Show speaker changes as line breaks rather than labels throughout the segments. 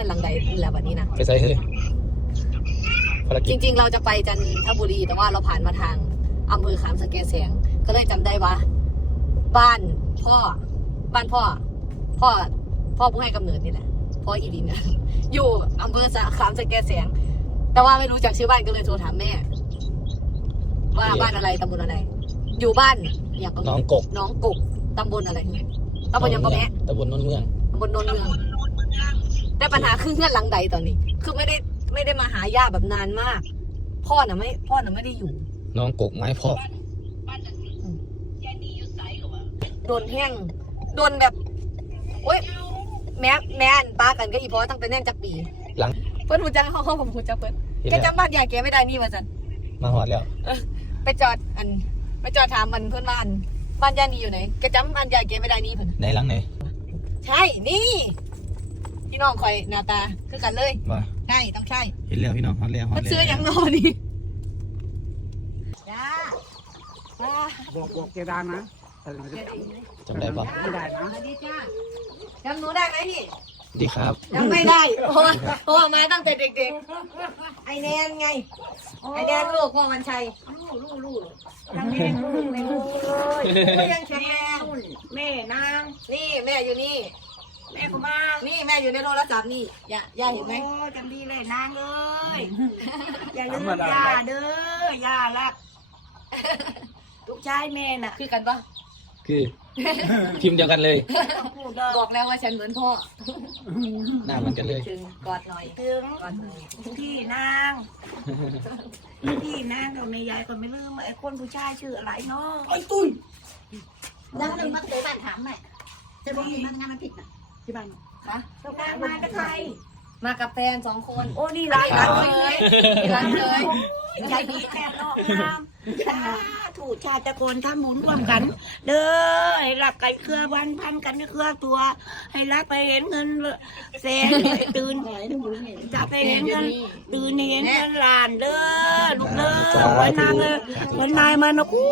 งินหลังใดแล้ววันนี้นะ
ไปใส่เลย
จริงๆเราจะไปจันทบุรีแต่ว่าเราผ่านมาทางอำเภอขามสแกแสงก็เลยจำได้ว่าบ้านพ่อผู้ให้กำเนิดนี่แหละพ่ออีดินนะอยู่อำเภอขามสแกแสงแต่ว่าไม่รู้จักชื่อบ้านก็เลยโทรถามแม่ว่าบ้านอะไรตำบลอะไรอยู่บ้านอย่าง
น้องกก
ตำบลอะไรตำบลยังก็แม่
ตำบลนนเมือง
ตำบลนนเมืองแต่ปัญหาคือเงื่อนหลังใดตอนนี้คือไม่ได้มาหาย่าแบบนานมากพ่อน่ะไม่ได้อยู่
น้องกกไม้พอก
โดนแห้งโดนแบบโอ๊ยแม่นป้ากันก็อีพอตั้งแต่แน่นจากปี
หลัง
เพิ่นหูจังเขาผมหูจักเพิ่นแกจำบ้านยายแกไม่ได้นี่ว่าจัน
มาหอดแล้ว
ไปจอดถามมันเพื่อนบ้านยายนี่อยู่ไหนแกจำบ้านยายแกไม่ได้นี่เพิ่น
ไหนหลังไหน
ใช่นี่พี่น้องคอยหน้าตาคือกันเลยใช่ต้องใช่
เห็นแล้วพี่น้องหอดแล้ว
มันซื้ออย่างนอนนี่จ้า
บอกเจดานะ
จำได้ปะ
ไม่ได้นะ
ดีจ้าจำหนูได้ไหมนี่
ดีครับ
จำไม่ได้เพราะว่ามาตั้งแต่เด็กๆไอแนนไงไอแนนลูกพ่อมันชัยลูกทั้งแม่ลูกก็ยังแข็งแรง
แม่นาง
นี่แม่อยู่นี่
แม่กูมา
นี่แม่อยู่ในโทรศัพท์นี่ย่าเห็นไหม
โอ้จำดีเลยนางเลยอย่าลืมย่าเด้อย่ารักลูกชายแม่น่ะ
คือกันปะ
คือพิมพ์เดียวกันเลย
บอกแล้วว่าฉันเหมือนพ่อ
หน้ามันกันเลย
ถึงกอดหน่อย
ถึงพี่นางกับแม่ยายก็ไม่ลืมไอ้คนผู้ชายชื่ออะไรเนาะไอ้ตุ้ย
แล้วนึงมาตัวบ้านถามแม่จะบอกมีมันงานมันผิดนะที่บ้าน
คะ
มากับใคร
มากับแฟน2 คน
โอ้นี่ร้าน
เลยร้านเลย
ใจดีแค่นอกงามถูกชาติตะโกนถ้าหมุนรวมกันเด้อให้รับไก่เครือวันพันกันเครือตัวให้รักไปเห็นเงินแสนตื่นจะไปเห็นเงินตื่นเห็นเงินล้านเด้อลูกเด้อวันนางเลยวันนายมานะกู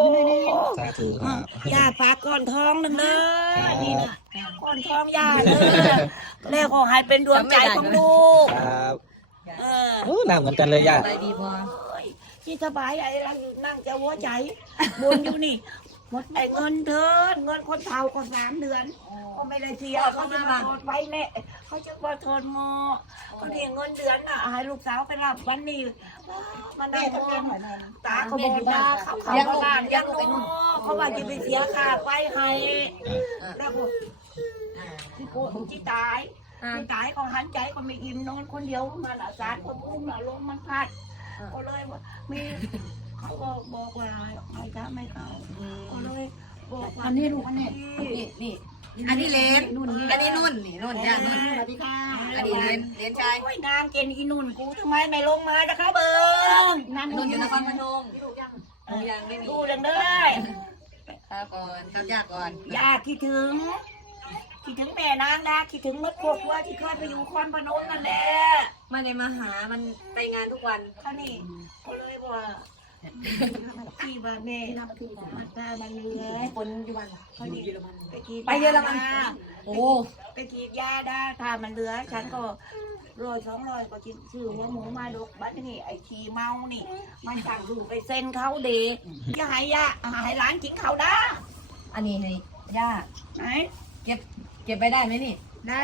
ย่าฝากก้อนทองนึงเด้อนี่นะก้อนทองย่าเด้อแล้วก็ให้เป็นดวงใจของลูก
หน้าเหมือนกันเลยย่า
ดีพอ
ที่สบายไอ้เรานั่งจะหัวใจบนอยู่นี่หมดไอ้เงินเถินเงินคนเฒ่าก็3 เดือนก็ไม่ได้เสียเขาจะมาโทษไว้แน่เขาจะมาโทษงอเขาเรียกเงินเดือนน่ะให้ลูกสาวไปรับวันนี้มันได้เงินตาเขาบอกว่าเขาบ้านยังไปเขาว่าจะไปเสียค่าไฟให้แล้วก็ที่โกงที่ตายก็หันใจก็ไม่อิ่มนอนคนเดียวมาละสารคนอุ้มละลมมันพัดก็เลยว่ามีเขาก็บอกว่าไม่กล้าไม่เอาก็เลยบอกว่า
อันนี้ลูกอันนี้
นี่อันนี้เลนอันนี้นุ่นนี่นุ่นย่านุ่น
สวัสดีค่ะ
อันนี้เลนชาย
นางเกณฑ์อีนุ่นกูทำไมไม่ลงมาจะครับเบิ้ง
นุ่นอยู่นครพนมยังไม่มี
ดูยังได้
ข้าก่อนข้าย่าก่อน
ย่าคิดถึงแม่นางนะคิดถึงรถโคตรว่าที่เคยไปอยู่คอนพนมนั่นแหละ
ไม่ได้มาหามันไปงานทุกวัน
เขานี่ก็เลยว่าที่ว่าแม่รับที่มาตามาเลย
คนอยู่วัน
เขาดี
ไปเยอรมันโอ้
ไปกีดยาได้ถ้ามันเหลือฉันก็100-200ก็กินซื้อหัวหมูมาดกบ้านนี่ไอ้ขี้เมานี่มันสั่งดูไปเซ็นเขาเดะอย่าให้ยาให้ร้านกินเขาได้
อันนี้ให้ย่า
ไหน
เก็บไปได้ไหมนี่
ได้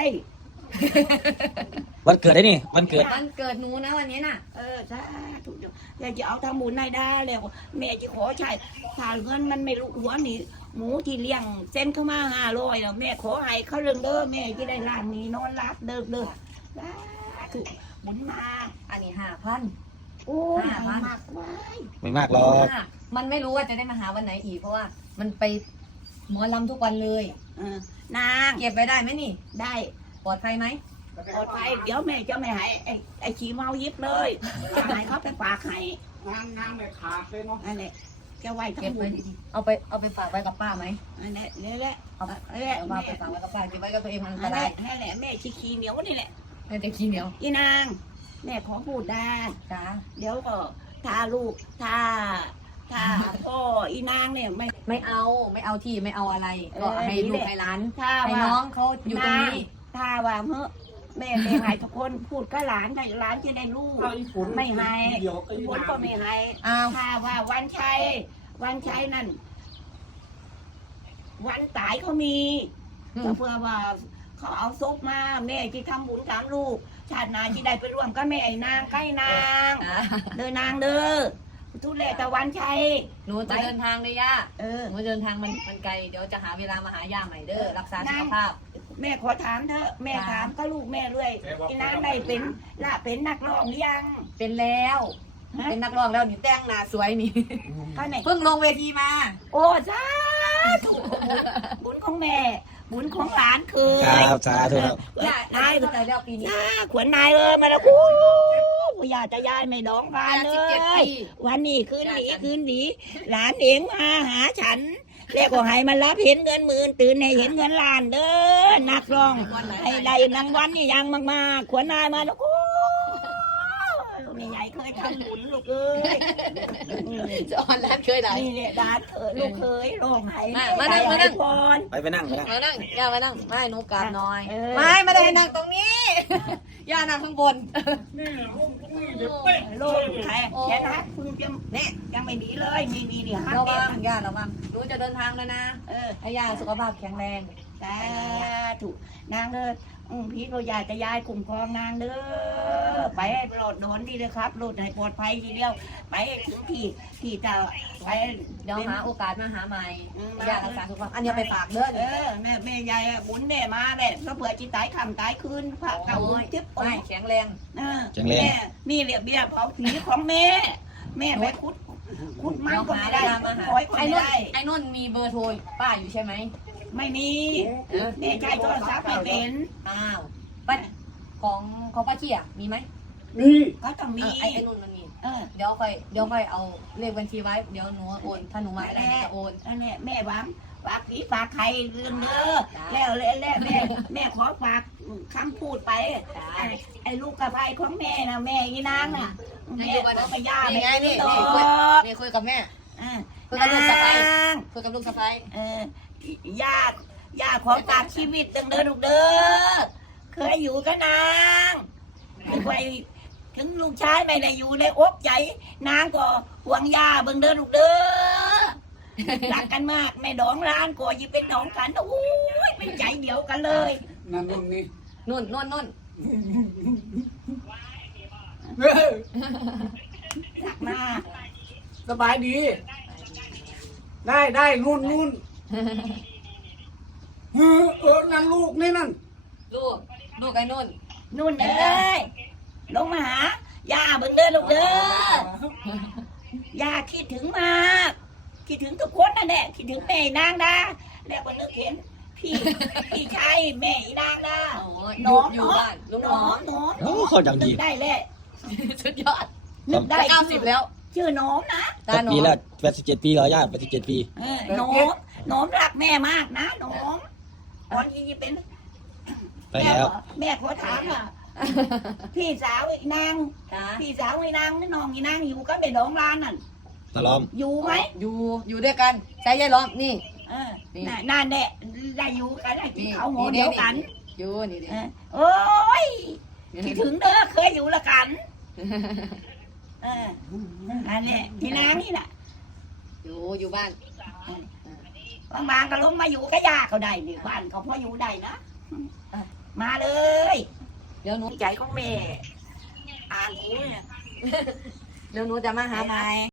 วันเกิดได้นี่วันเกิ
ดหนูนะวันนี้น่ะ
สาธุอยากจะเอาทำบุญให้ได้แล้วแม่จะขอใช้ถ้าเงินมันไม่รู้หัวนี่หมูที่เลี้ยงเส้นเข้ามา500แล้วแม่ขอให้เขาเรื่องเด้อแม่จะได้ร้านนี้นอนรับเด้อถูกหมุนมา
อันนี้5,000
โอ้ยมาก
ไม่มากหรอก
มันไม่รู้ว่าจะได้มาหาวันไหนอีกเพราะว่ามันไปหมอลำทุกวันเลย
นาง
เก็บไปได้ไหมนี่
ได้
ปลอดภัยไหม
ปลอดภัยเดี๋ยวแม่จะไม่ให้ไอ้ขี้เมายิบเลยจะให้เขาไปฝากให้
นางไม่ขาดเลยเนาะ
อันนี้จะไว้
เก็บไว้ดีๆเอาไปฝากไว้กับป้าไหม
อันนี้นี่แหละ
เอาไปฝากไว้กับป้าเก็บไว้กับตัวเองมันก็ได้
แค่แหละแม่ขี้เหนียวนี่แหละ
แม่จะขี้เหนียว
อีนางแม่ขอพูดได้
จ้า
เดี๋ยวก็ถ้าลูกถ้าพ่ออีนางเนี่ย
ไม่เอาที่ไม่เอาอะไรก็ให้ลูกให้หลานให้น้องเขาอยู่ตรงนี้
ถ้าว่าเมื่อแม่ไม่ให้ทุกคนพูดกับหลานให้หลานจะได้รู้ไม่ให้ฝนก็ไม่ให้
อ้าว
ถ้าว่าวันชัยนั่นวันตายเขามีแต่เพื่อว่าเขาเอาศพมาแม่ที่ทำบุญถามลูกชาติหน้าที่ได้ไปร่วมกับแม่ไอ้นางใกล้นางเดินนางเด้อทุเลตะวันชัย
หนูจะเดินทางเลยย่า
เออ
หนูเดินทางมันไกลเดี๋ยวจะหาเวลามาหาย่าใหม่เด้อรักษาสุขภาพ
แม่ขอถามเถอะแม่ถามก็ลูกแม่เลยไอ้นางได้เป็นนักร้องหรือยัง
เป็นแล้ว
ฮะ
เป็นนักร้องแล้วนี่แต่งหน้าสวยนี่
ก็ไหน
เพิ่งลงเวทีมา
โอ้สาธุบุญของแม่ บุญของหลานคือ
ครับสาธุครับ
ย่าน
าย
สนใจแล้วปีนี้
ขวัญนายเลยมาแล้วกูอยากจะย้ายไม่ดองบานเล
17
ย
ปี
วันนี้คืนดีหลานเองมาหาฉันเรียกว่าให้มันรับเห็นเงินหมื่นตื่นให้เห็นเงินล้านเด้อนักร้องให้ได้รางวัลนี่ยังมากๆขวัญนายมาแล้วกูแม่ใหญ่เคยทำบุญลูกเอ้ย
จะออนแลนเคยได้
นี่แหละดานลูกเคยร้องไห้
มานั่งมานั่ง
พร
ไปนั่ง
มานั่งย่ามานั่งไม่หนูกราบหน่อย
เออ
ไม่ได้นั่งตรงนี้ ย่านั่งข้างบน
โลกแท้แค่นั้นคุณยังไม่ดีเลยนี่ฮะ
ระวังย่าระวังหนูจะเดินทางแล้วนะ
เออ
ให้ย่าสุขภาพแข็งแรง
แต่ถูกนางเด้อพี่ก็อยากจะย้ายกลุ่มครองนางเด้อไปให้ปลอดโดนดีเลยครับโลดให้ปลอดภัยทีเดียวไปถึงที่จะไป
เดี๋ยวหาโอกาสมาหาใหม่
อืม
ย่ารักษาสุขภาพอันนี้ไปฝากเด้อ
แม่ยายบุญเนี่ยมาเนี่ยก็เผื่อจิตตายคำตายคืนพระเก่าทิพย์
ไม่แข็งแรง
แม่นี่เรียบเบียบเอาผีของแม่ไปคุดมัน
เดี๋ยว
ก็
หา
ไม่
เว
ได้
ลามาหา
คอยก็
ไอ้
ไม่
นุ่น
ได้
ไอ้นุ่นมีเบอร์โทรป้าอยู่ใช่ไหม
ไม่มีแม่ใจโทรศัพท์ไม่เป็น
อ้าวป้าของป้าเชี่ยมีไหม
ก็ต้องมี
ไอ้นุ่นมันมี เดี๋ยวค่อยเอาเลขบัญชีไว้เดี๋ยวหนูโอนถ้าหนูมาได้หนูจะโอน
เนี่ยแม่หวังฝากผีฝากใครลืมเด้อแล้วแม่ขอฝากคำพูดไปไอ้ลูกกระไพของแม่นะแม่ยีนางน่ะแม่ก็ไปย่า
นี่ไง
แม่
นี่
ต่อ
นี่คุยกับแม่ คุย
นา
กับลูกสะใภ้
ง
คุยกับลูกสะใภ้
ย่าขอฝากชีวิตตั้งเด้อลูกเด้อเคยอยู่กับนางถึงลูกชายไม่ได้อยู่ในอกใจนางก็ห่วงย่าเบิ่งเด้อลูกเด้อรักกันมากแม่ดองร้านก็ยิ่งเป็นน้องกันโอ้ยเป็นใจเดียวกันเลย
นั่นนู่นนี่
นุ่น
รักมาก
สบายดี ได้นู่นนั่นลูกนี่นั่น
ลูกไอ้นุ่น
นุ่นเอ้ยลงมาหาย่าเบิ่งเด้อลูกเด้อย่าคิดถึงมากคิดถึงทุกคนนั่นแหละคิดถึงแม่นางดาแล้วก็นึกเห็นพี่ชายแม่นางดา
โอ้ยอยู่บ้านลูกน้อง
น้อง
โอ้เขาอย่างดี
ได้แล้ว
สุดยอด
นึกได้
จะ90แล้ว
ชื่อน้องนะ
จักปีแล้ว87 ปีแล้วย่า87 ปี
น้องรักแม่มากนะน้องตอนที่เป็น
ไปแล้ว
แม่ขอถามอ่ะพี่สาวไอ้นาง
จ้า
พี่สาวไอ้นางนี่น้องไอ้นางอยู่ก็ไปดองร้านนั่น
ตะล้อม
อยู่ไหม
อยู่ด้วยกันใช้ยายล้อมนี่
นั่นแหละได้อยู่กันได้กินข้าวหมูเดียวกัน
อยู่นี่ดิ
โอ้ยคิดถึงเด้อเคยอยู่ละกันอันนี้ที่นางนี่แหละ
อยู่บ้าน
บางๆก็ลงมาอยู่ก็ยากเขาได้หนึ่งวันเขาพออยู่ได้นะมาเลย
เดี๋ยวหนู
ใจของแม่อ่านหูเนี่ย
เดี๋ยวหนูจะมาหาใหม่